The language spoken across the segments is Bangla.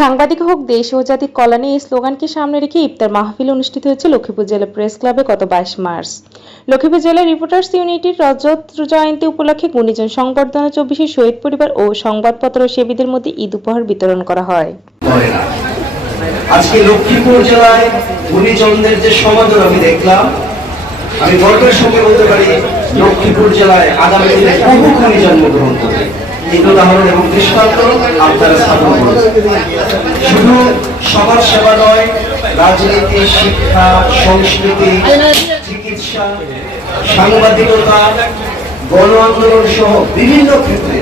সাংবাদিক হোক, দেশ ও জাতির কল্যাণে এই স্লোগানকে সামনে রেখে ইফতার মাহফিল অনুষ্ঠিত হয়েছে লক্ষ্মীপুর জেলা প্রেস ক্লাবে গত বাইশ মার্চ। লক্ষ্মীপুর জেলা রিপোর্টার্স ইউনিটির রজত জয়ন্তী উপলক্ষে গুণীজন সংবর্ধনা চব্বিশে শহীদ পরিবার ও সংবাদপত্র সেবীদের মধ্যে ঈদ উপহার বিতরণ করা হয়। আজকে লক্ষ্মীপুর জেলায় গুণীজনদের যে সমাদর আমি দেখলাম, আমি গর্বের সঙ্গে বলতে পারি, লক্ষ্মীপুর জেলায় আগামী দিনে বহু গুণী জন্মগ্রহণ করবে। এই উদাহরণ এবং শুধু সেবা নয়, রাজনীতি, শিক্ষা, সংস্কৃতি, চিকিৎসা, সাংবাদিকতা, গণ আন্দোলন সহ বিভিন্ন ক্ষেত্রে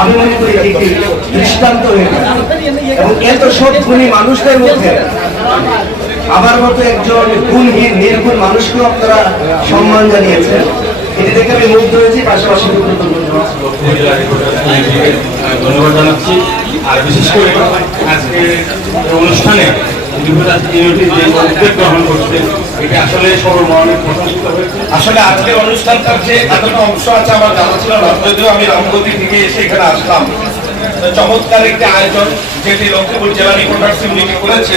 আমি মনে করি এবং সব মানুষদের মধ্যে। আমার মতো একজন গুণহীন, নির্গুণ মানুষকেও আপনারা সম্মান জানিয়েছেন। দেখে আমি মুগ্ধ হয়েছি, পাশাপাশি ধন্যবাদ জানাচ্ছি। আর বিশেষ করে আজকে অনুষ্ঠানে আসলে হয়েছে। আসলে আজকের অনুষ্ঠানটার যে এতটা অংশ আছে, আমার জানা ছিল না, যদিও আমি রামগতি থেকে এসে এখানে আসলাম। চমৎকার একটি আয়োজন যেটি লক্ষ্মীপুর জেলা করেছে।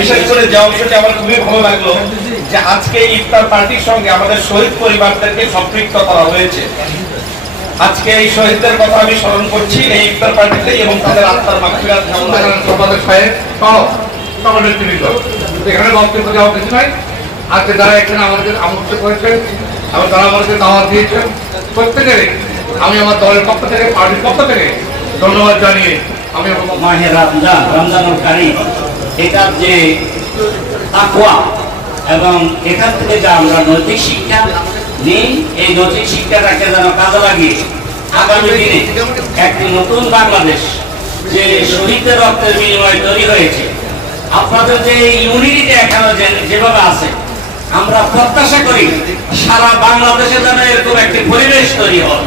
বিশেষ করে যে অংশটি আমার খুবই ভালো লাগল যে আজকে ইফতার পার্টির সঙ্গে আমাদের শহীদ পরিবারদেরকে সম্পৃক্ত করা হয়েছে। আজকে এই শহীদদের কথা আমি স্মরণ করছি এই ইফতার পার্টিতে এবং তাদের আত্মার কামনা করে সম্পাদক সাহেব এখানে বক্তব্য দেওয়া কিছু নাই আজকে যারা এখানে আমাদের আমন্ত্রিত করেছেন এবং তারা আমাদেরকে দাওয়াত দিয়েছেন প্রত্যেকেরই আমি আমার দলের পক্ষ থেকে পার্টির পক্ষ থেকে ধন্যবাদ জানিয়ে আমি মাহে রমজান, রমজানুল কারিম। এটার যে তাকওয়া এবং এখান থেকে যা আমরা নৈতিক শিক্ষা নিই, এই নৈতিক শিক্ষাটাকে যেন কাজে লাগিয়ে আগামী দিনে একটি নতুন বাংলাদেশ যে রক্তের বিনিময়ে তৈরি হয়েছে। আপনাদের যে ইউনিটিটা এখানে যেভাবে আছে, আমরা প্রত্যাশা করি সারা বাংলাদেশে যেন এরকম একটি পরিবেশ তৈরি হয়।